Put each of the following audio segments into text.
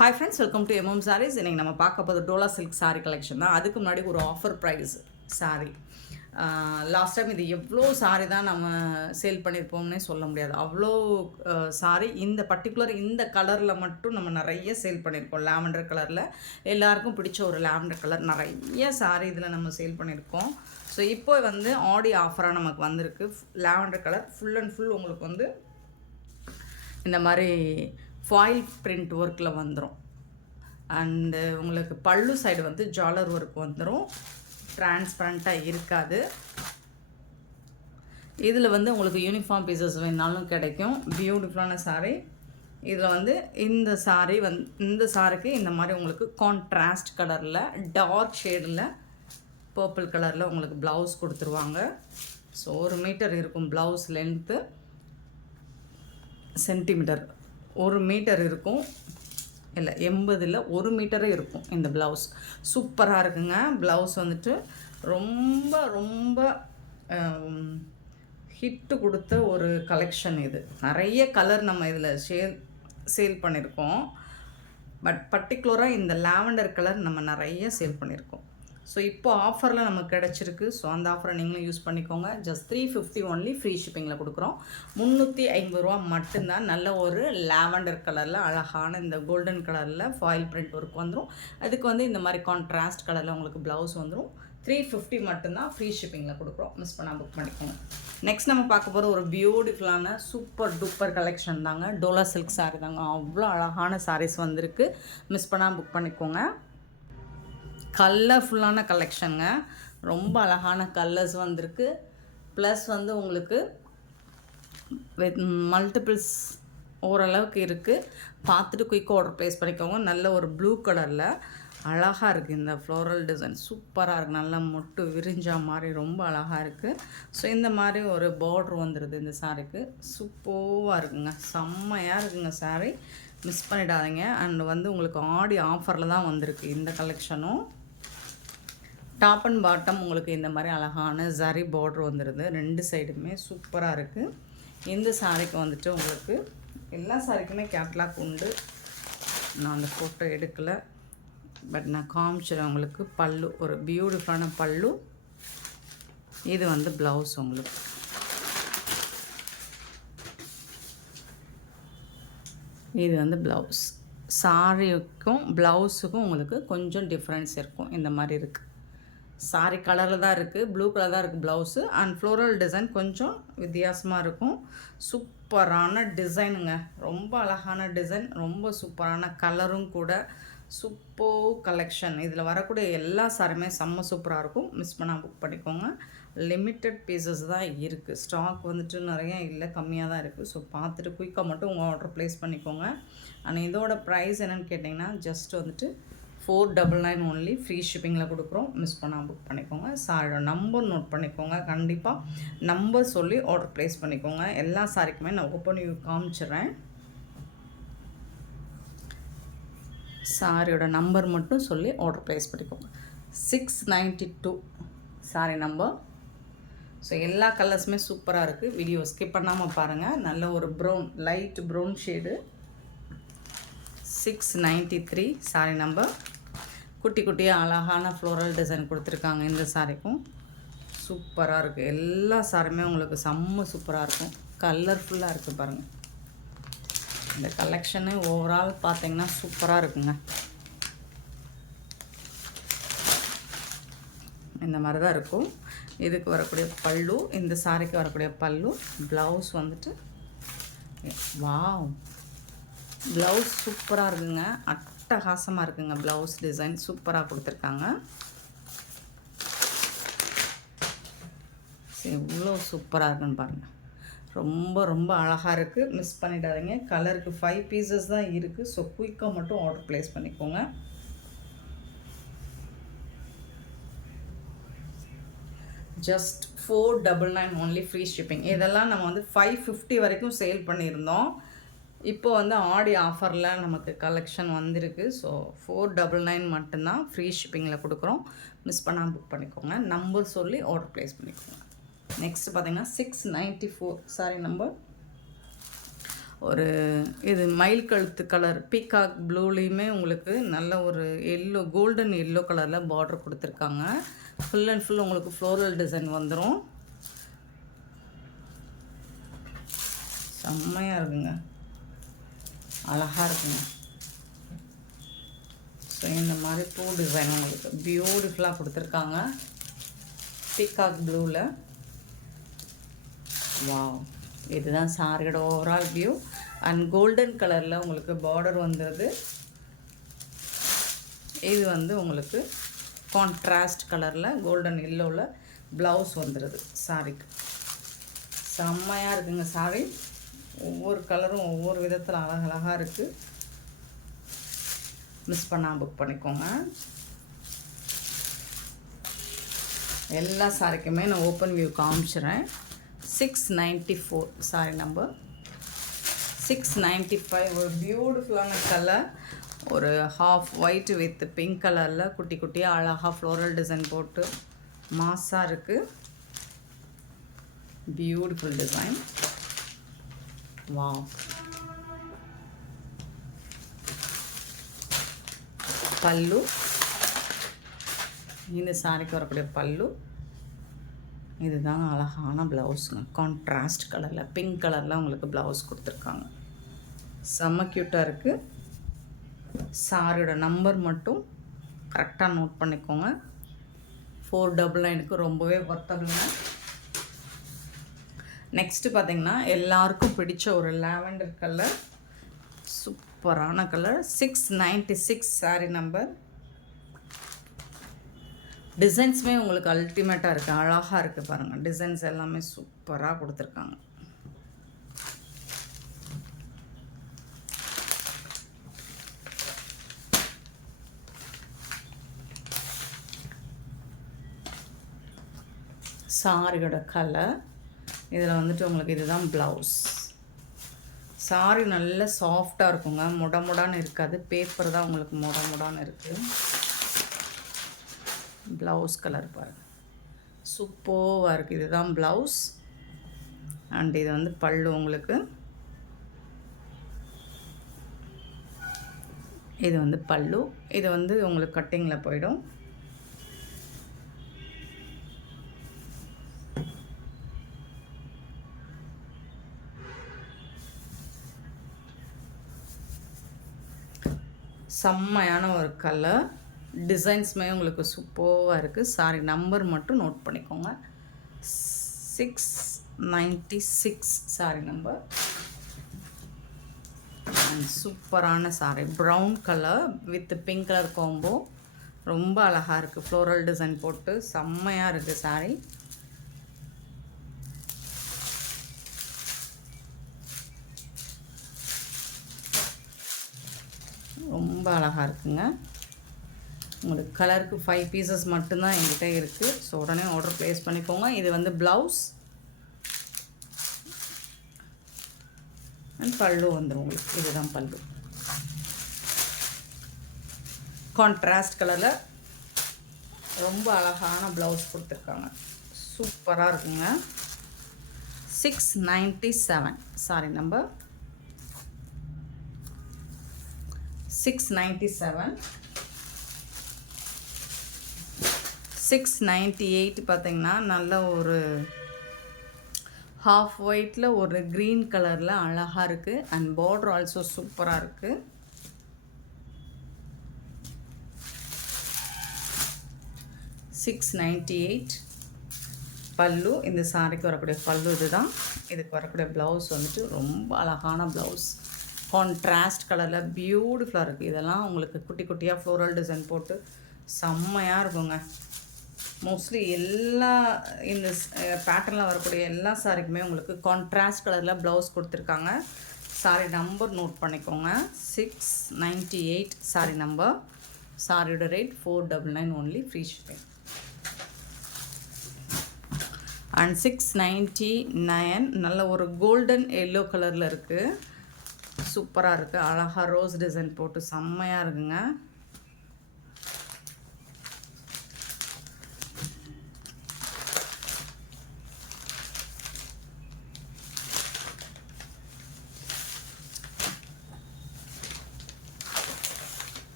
Hi friends, welcome to MM saris. இன்றைக்கி நம்ம பார்க்க போது டோலா சில்க் சாரீ கலெக்ஷன் தான். அதுக்கு முன்னாடி ஒரு offer price sari. Last time இது எவ்வளோ சாரீ தான் நம்ம சேல் பண்ணியிருப்போம்னே சொல்ல முடியாது. அவ்வளோ சாரீ இந்த பர்டிகுலர் இந்த கலரில் மட்டும் நம்ம நிறைய சேல் பண்ணியிருக்கோம். லாவெண்டர் கலரில் எல்லாருக்கும் பிடிச்ச ஒரு லாவெண்டர் கலர் நிறைய சாரீ இதில் நம்ம சேல் பண்ணியிருக்கோம். ஸோ இப்போ வந்து ஆடி ஆஃபராக நமக்கு வந்திருக்கு. Lavender colour full and full உங்களுக்கு வந்து இந்த மாதிரி ஃபாயில் பிரிண்ட் ஒர்க்கில் வந்துடும். அண்டு உங்களுக்கு பல்லு சைடு வந்து ஜாலர் ஒர்க் வந்துடும். டிரான்ஸ்பரண்ட்டாக இருக்காது. இதில் வந்து உங்களுக்கு யூனிஃபார்ம் பீசஸ் வேணாலும் கிடைக்கும். பியூட்டிஃபுல்லான சாரீ. இதில் வந்து இந்த சாரீ இந்த சாரிக்கு இந்த மாதிரி உங்களுக்கு கான்ட்ராஸ்ட் கலரில் டார்க் ஷேடில் பர்பிள் கலரில் உங்களுக்கு ப்ளவுஸ் கொடுத்துருவாங்க. ஸோ 1 மீட்டர் இருக்கும் ப்ளவுஸ் லென்த்து. சென்டிமீட்டர் 1 மீட்டர் இருக்கும். இல்லை 80 1 மீட்டரே இருக்கும் இந்த ப்ளவுஸ். சூப்பராக இருக்குங்க. ப்ளவுஸ் வந்துட்டு ரொம்ப ரொம்ப ஹிட்டு கொடுத்த ஒரு கலெக்ஷன் இது. நிறைய கலர் நம்ம இதில் சேல் பண்ணியிருக்கோம். பட் பர்டிகுலராக இந்த லாவெண்டர் கலர் நம்ம நிறைய சேல் பண்ணியிருக்கோம். ஸோ இப்போ ஆஃபரில் நமக்கு கிடச்சிருக்கு. ஸோ அந்த ஆஃபரை நீங்களும் யூஸ் பண்ணிக்கோங்க. ஜஸ்ட் 350 ஒன்லி ஃப்ரீ ஷிப்பிங்கில் கொடுக்குறோம். 350 ரூபா மட்டும்தான். நல்ல ஒரு லாவெண்டர் கலரில் அழகான இந்த கோல்டன் கலரில் ஃபாயில் பிரிண்ட் ஒர்க் வந்துடும். அதுக்கு வந்து இந்த மாதிரி கான்ட்ராஸ்ட் கலரில் உங்களுக்கு ப்ளவுஸ் வந்துடும். 350 மட்டும்தான் ஃப்ரீ ஷிப்பிங்கில் கொடுக்குறோம். மிஸ் பண்ணால் புக் பண்ணிக்கோங்க. நெக்ஸ்ட் நம்ம பார்க்க போகிற ஒரு பியூட்டிஃபுல்லான சூப்பர் டூப்பர் கலெக்ஷன் தாங்க. டோலா சில்க் சாரீ தாங்க. அவ்வளோ அழகான சாரீஸ் வந்திருக்கு. மிஸ் பண்ணால் புக் பண்ணிக்கோங்க. கலர்ஃபுல்லான கலெக்ஷனுங்க. ரொம்ப அழகான கலர்ஸ் வந்திருக்கு. ப்ளஸ் வந்து உங்களுக்கு மல்டிபிள்ஸ் ஓரளவுக்கு இருக்குது. பார்த்துட்டு குயிக்காக ஆர்டர் ப்ளேஸ் பண்ணிக்கோங்க. நல்ல ஒரு ப்ளூ கலரில் அழகாக இருக்குது. இந்த ஃப்ளோரல் டிசைன் சூப்பராக இருக்குது. நல்லா மொட்டு விரிஞ்சா மாதிரி ரொம்ப அழகாக இருக்குது. ஸோ இந்த மாதிரி ஒரு பார்ட்ரு வந்துடுது இந்த சாரீக்கு. சூப்பராக இருக்குங்க. செம்மையாக இருக்குங்க சாரீ. மிஸ் பண்ணிடாதீங்க. அண்ட் வந்து உங்களுக்கு ஆடி ஆஃபரில் தான் வந்திருக்கு இந்த கலெக்ஷனும். டாப் அண்ட் பாட்டம் உங்களுக்கு இந்த மாதிரி அழகான ஜரி பார்டர் வந்துடுது. 2 சைடுமே சூப்பராக இருக்குது. இந்த சாரீக்கு வந்துட்டு உங்களுக்கு எல்லா சாரீக்குமே கேட்லாக் உண்டு. நான் அந்த ஃபோட்டோ எடுக்கலை, பட் நான் காமிச்சிடுறேன் உங்களுக்கு. பல்லு ஒரு பியூட்டிஃபுல்லான பல்லு. இது வந்து ப்ளவுஸ் உங்களுக்கு. இது வந்து ப்ளவுஸ். சாரிக்கும் ப்ளவுஸுக்கும் உங்களுக்கு கொஞ்சம் டிஃப்ரென்ஸ் இருக்கும். இந்த மாதிரி இருக்குது. சாரி கலரில் தான் இருக்குது. ப்ளூ கலர் தான் இருக்குது ப்ளவுஸு. அண்ட் ஃப்ளோரல் டிசைன் கொஞ்சம் வித்தியாசமாக இருக்கும். சூப்பரான டிசைனுங்க. ரொம்ப அழகான டிசைன். ரொம்ப சூப்பரான கலரும் கூட. Super collection. இதில் வரக்கூடிய எல்லா சாரியுமே செம்ம சூப்பராக இருக்கும். மிஸ் பண்ணால் புக் பண்ணிக்கோங்க. லிமிட்டட் பீசஸ் தான் இருக்குது. ஸ்டாக் வந்துட்டு நிறைய இல்லை, கம்மியாக தான் இருக்குது. ஸோ பார்த்துட்டு குயிக்காக மட்டும் உங்கள் ஆர்டர் ப்ளேஸ் பண்ணிக்கோங்க. ஆனால் இதோட ப்ரைஸ் என்னென்னு கேட்டிங்கன்னா ஜஸ்ட் வந்துட்டு 499 ஒன்லி ஃப்ரீ ஷிப்பிங்கில் கொடுக்குறோம். மிஸ் பண்ணால் புக் பண்ணிக்கோங்க. சாரியோட நம்பர் நோட் பண்ணிக்கோங்க. கண்டிப்பாக நம்பர் சொல்லி ஆர்டர் ப்ளேஸ் பண்ணிக்கோங்க. எல்லா சாரிக்குமே நான் ஓப்பன் பண்ணி காமிச்சிடுறேன். சாரியோட நம்பர் மட்டும் சொல்லி ஆர்டர் ப்ளேஸ் பண்ணிக்கோங்க. 692 சாரி நம்பர். ஸோ எல்லா கலர்ஸுமே சூப்பராக இருக்குது. வீடியோ ஸ்கிப் பண்ணாமல் பாருங்கள். நல்ல ஒரு brown, light brown shade. 693 sorry number. குட்டி குட்டியாக அழகான ஃப்ளோரல் டிசைன் கொடுத்துருக்காங்க இந்த சாரிக்கும். சூப்பராக இருக்குது. எல்லா சாரியுமே உங்களுக்கு செம்ம சூப்பராக இருக்கும். கலர்ஃபுல்லாக இருக்குது பாருங்கள். இந்த கலெக்ஷனு ஓவரால் பார்த்தீங்கன்னா சூப்பராக இருக்குங்க. இந்த மாதிரி தான் இருக்கும். இதுக்கு வரக்கூடிய பல்லு, இந்த சாரிக்கு வரக்கூடிய பல்லு. ப்ளவுஸ் வந்துட்டு வாவ், ப்ளவுஸ் சூப்பராக இருக்குங்க. அட்டகாசமாக இருக்குங்க. ப்ளவுஸ் டிசைன் சூப்பராக கொடுத்துருக்காங்க. எவ்வளோ சூப்பராக இருக்குன்னு பாருங்கள். ரொம்ப ரொம்ப அழகாக இருக்குது. மிஸ் பண்ணிடாதீங்க. கலருக்கு 5 பீசஸ் தான் இருக்குது. ஸோ குயிக்காக மட்டும் ஆர்டர் ப்ளேஸ் பண்ணிக்கோங்க. Just 499 only free shipping. இதெல்லாம் நம்ம வந்து 550 வரைக்கும் சேல் பண்ணியிருந்தோம். இப்போ வந்து ஆடி ஆஃபரில் நமக்கு கலெக்ஷன் வந்திருக்கு. ஸோ 499 மட்டும்தான் ஃப்ரீ ஷிப்பிங்கில் கொடுக்குறோம். மிஸ் பண்ணால் புக் பண்ணிக்கோங்க. நம்பர் சொல்லி ஆர்டர் ப்ளேஸ் பண்ணிக்கோங்க. நெக்ஸ்ட் பார்த்திங்கன்னா 694 சாரி நம்பர். ஒரு இது மயில் கழுத்து கலர் பீகாக் ப்ளூலேயுமே உங்களுக்கு நல்ல ஒரு எல்லோ கோல்டன் எல்லோ கலரில் பார்டர் கொடுத்துருக்காங்க. ஃபுல் அண்ட் ஃபுல் உங்களுக்கு ஃப்ளோரல் டிசைன் வந்துடும். செம்மையாக இருக்குங்க, அழகாக இருக்குங்க. ஸோ இந்த மாதிரி பூ டிசைன் உங்களுக்கு பியூட்டிஃபுல்லாக கொடுத்துருக்காங்க பீகாக் ப்ளூவில். வாவ், இதுதான் சாரியோட ஓவரால் வியூ. அண்ட் கோல்டன் கலரில் உங்களுக்கு பார்டர் வந்துடுது. இது வந்து உங்களுக்கு கான்ட்ராஸ்ட் கலரில் கோல்டன் எல்லோவில் ப்ளவுஸ் வந்துடுது சாரிக்கு. செம்மையாக இருக்குங்க சாரி. ஒவ்வொரு கலரும் ஒவ்வொரு விதத்தில் அழகழகாக இருக்குது. மிஸ் பண்ணாமல் புக் பண்ணிக்கோங்க. எல்லா சாரிக்குமே நான் ஓப்பன் வியூ காமிச்சிடுறேன். 694 சாரி நம்பர் 695. ஒரு பியூட்டிஃபுல்லான கலர், ஒரு ஹாஃப் ஒயிட் வித் பிங்க் கலரில் குட்டி குட்டியாக அழகாக ஃப்ளோரல் டிசைன் போட்டு மாஸாக இருக்குது. Beautiful design. வாவ், பல்லு, இந்த சாரிக்கு வரக்கூடிய பல்லு. இதுதான் அழகான ப்ளவுஸுங்க. கான்ட்ராஸ்ட் கலரில் பிங்க் கலரில் உங்களுக்கு ப்ளவுஸ் கொடுத்துருக்காங்க. செம்ம க்யூட்டாக இருக்குது. சாரியோட நம்பர் மட்டும் கரெக்டாக நோட் பண்ணிக்கோங்க. 499க்கு ரொம்பவே ஒர்த்தபிளுங்க. நெக்ஸ்ட்டு பார்த்திங்கன்னா எல்லாருக்கும் பிடிச்ச ஒரு லாவெண்டர் கலர், சூப்பரான கலர். 696 சாரி நம்பர். டிசைன்ஸுமே உங்களுக்கு அல்டிமேட்டாக இருக்குது, அழகாக இருக்குது பாருங்கள். டிசைன்ஸ் எல்லாமே சூப்பராக கொடுத்துருக்காங்க. சாரியோட கலர் இதில் வந்துட்டு உங்களுக்கு இதுதான் ப்ளவுஸ். சாரி நல்ல சாஃப்டாக இருக்குங்க, முடான்னு இருக்காது. பேப்பர் தான் உங்களுக்கு முடான்னு இருக்குது. ப்ளவுஸ் கலர் பாருங்கள், சூப்பராக இருக்குது. இதுதான் ப்ளவுஸ். அண்ட் இது வந்து பல்லு உங்களுக்கு. இது வந்து பல்லு. இது வந்து உங்களுக்கு கட்டிங்கில் போயிடும். செம்மையான ஒரு கலர். டிசைன்ஸுமே உங்களுக்கு சூப்பராக இருக்குது. சாரி நம்பர் மட்டும் நோட் பண்ணிக்கோங்க. 696 சாரி நம்பர். அண்ட் சூப்பரான sorry, brown colour with pink colour combo. ரொம்ப அழகாக இருக்குது. ஃப்ளோரல் டிசைன் போட்டு செம்மையாக இருக்குது சாரி. ரொம்ப அழகாக இருக்குங்க. உங்களுக்கு கலருக்கு 5 பீசஸ் மட்டும்தான் என்கிட்ட இருக்குது. ஸோ உடனே ஆர்டர் ப்ளேஸ் பண்ணிக்கோங்க. இது வந்து ப்ளவுஸ் அண்ட் பல்லு வந்துடும் உங்களுக்கு. இதுதான் பல்லு. கான்ட்ராஸ்ட் கலரில் ரொம்ப அழகான ப்ளவுஸ் கொடுத்துருக்காங்க. சூப்பராக இருக்குங்க. 697 சாரி நம்பர் 697. 698 பார்த்திங்கன்னா நல்ல ஒரு ஹாஃப் ஒயிட்டில் ஒரு க்ரீன் கலரில் அழகாக இருக்குது. அண்ட் பார்டர் ஆல்சோ சூப்பராக இருக்குது. $698 பல்லு. இந்த சாரிக்கு வரக்கூடிய பல்லு இதுதான். இதுக்கு வரக்கூடிய ப்ளவுஸ் வந்துட்டு ரொம்ப அழகான ப்ளவுஸ். கான்ட்ராஸ்ட் கலரில் பியூட்டிஃபுல்லாக இருக்குது. இதெல்லாம் உங்களுக்கு குட்டி குட்டியாக ஃப்ளோரல் டிசைன் போட்டு செம்மையாக இருக்குங்க. மோஸ்ட்லி எல்லா இந்த பேட்டர்னில் வரக்கூடிய எல்லா சாரிக்குமே உங்களுக்கு கான்ட்ராஸ்ட் கலரில் ப்ளவுஸ் கொடுத்துருக்காங்க. சாரி நம்பர் நோட் பண்ணிக்கோங்க. 698 சாரி நம்பர். சாரியோட rate 499 only, free shipping. And 699 நல்ல ஒரு கோல்டன் எல்லோ கலரில் இருக்குது. சூப்பராக இருக்குது. அழகாக ரோஸ் டிசைன் போட்டு செம்மையாக இருக்குங்க.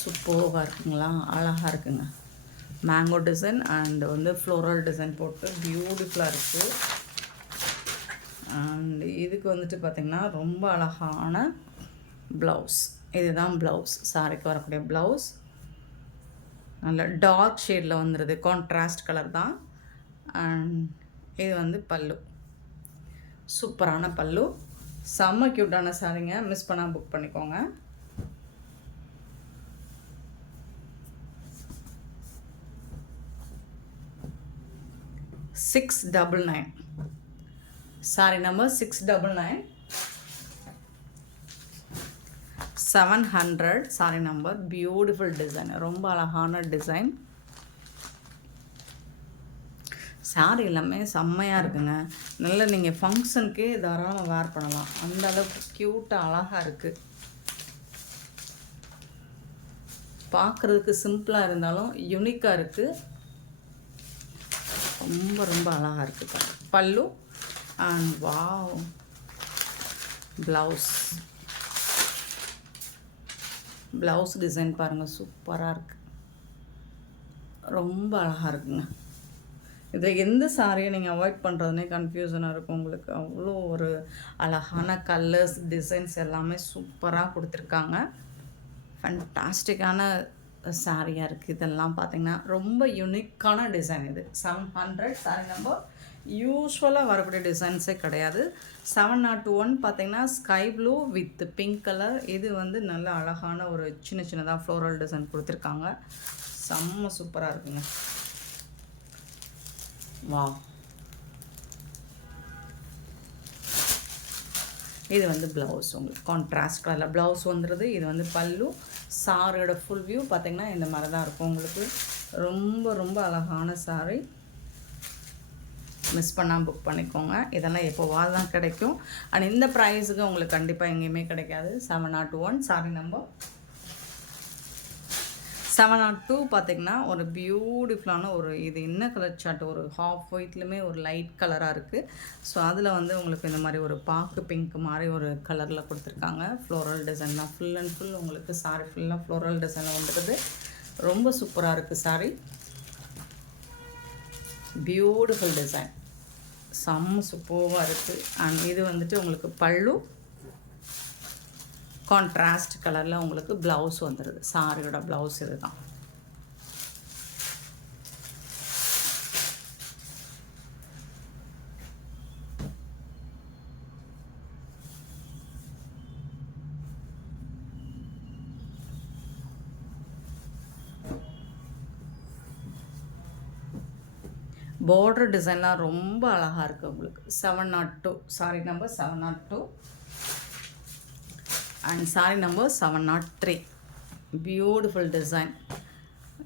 சூப்பராக இருக்குங்களா, அழகாக இருக்குங்க. மேங்கோ டிசைன் அண்ட் வந்து ஃப்ளோரல் டிசைன் போட்டு பியூட்டிஃபுல்லாக இருக்குது. அண்ட் இதுக்கு வந்துட்டு பார்த்திங்கன்னா ரொம்ப அழகான ப்ளவுஸ். இதுதான் ப்ளவுஸ், சாரிக்கு வரக்கூடிய ப்ளவுஸ். நல்ல டார்க் ஷேடில் வந்துடுது, கான்ட்ராஸ்ட் கலர் தான். அண்ட் இது வந்து பல்லு, சூப்பரான பல்லு, செம்ம க்யூட்டான சாரிங்க. மிஸ் பண்ணால் புக் பண்ணிக்கோங்க. $699 sorry number 699 700 sorry number. Beautiful design, ரொம்ப அழகான டிசைன். சாரி எல்லாமே செம்மையாக இருக்குங்க. நல்ல நீங்கள் ஃபங்க்ஷனுக்கே தாராளமாக வேர் பண்ணலாம், அந்த அளவுக்கு க்யூட்டாக அழகாக இருக்குது. பார்க்குறதுக்கு சிம்பிளாக இருந்தாலும் யூனிக்காக இருக்குது. ரொம்ப ரொம்ப அழகாக இருக்குது. பல்லு அண்ட் வாவ் ப்ளவுஸ் டிசைன் பாருங்கள், சூப்பராக இருக்குது, ரொம்ப அழகாக இருக்குங்க. இதில் எந்த சாரியை நீங்கள் அவாய்ட் பண்ணுறதுனே கன்ஃபியூஷனாக இருக்கும் உங்களுக்கு. அவ்வளோ ஒரு அழகான கலர்ஸ், டிசைன்ஸ் எல்லாமே சூப்பராக கொடுத்துருக்காங்க. ஃபண்டாஸ்டிக்கான சாரியாக இருக்குது. இதெல்லாம் பார்த்திங்கன்னா ரொம்ப யூனிக்கான டிசைன். இது 700 சாரி நம்பர். யூஸ்வலாக வரக்கூடிய டிசைன்ஸே கிடையாது. 701 பார்த்திங்கன்னா sky blue with pink colour. இது வந்து நல்ல அழகான ஒரு சின்னதாக ஃப்ளோரல் டிசைன் கொடுத்துருக்காங்க. செம்ம சூப்பராக இருக்குங்க. வா, இது வந்து ப்ளவுஸ் உங்களுக்கு கான்ட்ராஸ்ட் கலரில் ப்ளவுஸ் வந்துடுது. இது வந்து பல்லு. சாரியோட ஃபுல் வியூ பார்த்திங்கன்னா இந்த மாதிரி தான் இருக்கும் உங்களுக்கு. ரொம்ப ரொம்ப அழகான சாரி. மிஸ் பண்ணாமல் புக் பண்ணிக்கோங்க. இதெல்லாம் எப்போவாது தான் கிடைக்கும். அண்ட் இந்த ப்ரைஸுக்கு உங்களுக்கு கண்டிப்பாக எங்கேயுமே கிடைக்காது. 701 சாரி நம்பர் 702 பார்த்திங்கன்னா ஒரு பியூட்டிஃபுல்லான ஒரு, இது என்ன கலர் சார்ட், ஒரு ஹாஃப் ஒயிட்லையுமே ஒரு லைட் கலராக இருக்குது. ஸோ அதில் வந்து உங்களுக்கு இந்த மாதிரி ஒரு பாக்கு பிங்க் மாதிரி ஒரு கலரில் கொடுத்துருக்காங்க. ஃப்ளோரல் டிசைன் தான் ஃபுல் அண்ட் ஃபுல் உங்களுக்கு. சாரி ஃபுல்லாக ஃப்ளோரல் டிசைனில் வந்துடுது. ரொம்ப சூப்பராக இருக்குது சாரி. பியூட்டிஃபுல் டிசைன், செம்ம சூப்பராக இருக்குது. அண்ட் இது வந்துட்டு உங்களுக்கு பல்லு, கான்ட்ராஸ்ட் கலரில் உங்களுக்கு ப்ளவுஸ் வந்துடுது. சாரியோட ப்ளவுஸ் இது தான். பார்டர் டிசைன்லாம் ரொம்ப அழகாக இருக்குது உங்களுக்கு. 702 sorry number 702 and sorry number 703. Beautiful design.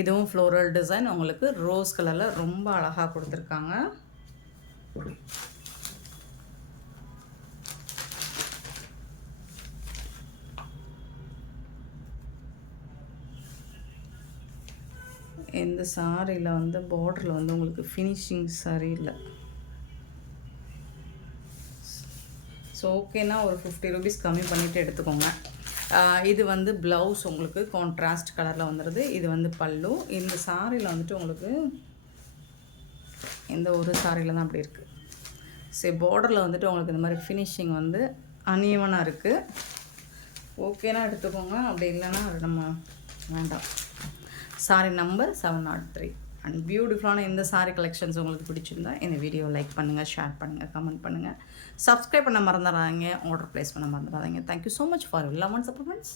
இதுவும் ஃப்ளோரல் டிசைன் உங்களுக்கு ரோஸ் கலரில் ரொம்ப அழகாக கொடுத்துருக்காங்க. இந்த சாரியில் வந்து பார்டரில் வந்து உங்களுக்கு ஃபினிஷிங் சரியில்லை. ஸோ ஓகேனா ஒரு 50 rupees கம்மி பண்ணிவிட்டு எடுத்துக்கோங்க. இது வந்து ப்ளவுஸ் உங்களுக்கு கான்ட்ராஸ்ட் கலரில் வந்துடுது. இது வந்து பல்லு. இந்த சாரியில் வந்துட்டு உங்களுக்கு இந்த ஒரு சாரியில் தான் அப்படி இருக்குது. சரி, பார்டரில் வந்துட்டு உங்களுக்கு இந்த மாதிரி ஃபினிஷிங் வந்து அன்ஈவனாக இருக்குது. ஓகேனா எடுத்துக்கோங்க, அப்படி இல்லைன்னா அது நம்ம வேண்டாம். Sorry number 703. அண்ட் பியூட்டிஃபுல்லான இந்த சாரி கலெக்ஷன்ஸ் உங்களுக்கு பிடிச்சிருந்தா இந்த வீடியோ லைக் பண்ணுங்கள், ஷேர் பண்ணுங்கள், கமெண்ட் பண்ணுங்கள், சப்ஸ்கிரைப் பண்ண மறந்துடாதீங்க, ஆர்டர் ப்ளேஸ் பண்ண மறந்துடாதீங்க. Thank you so much for you love and supports.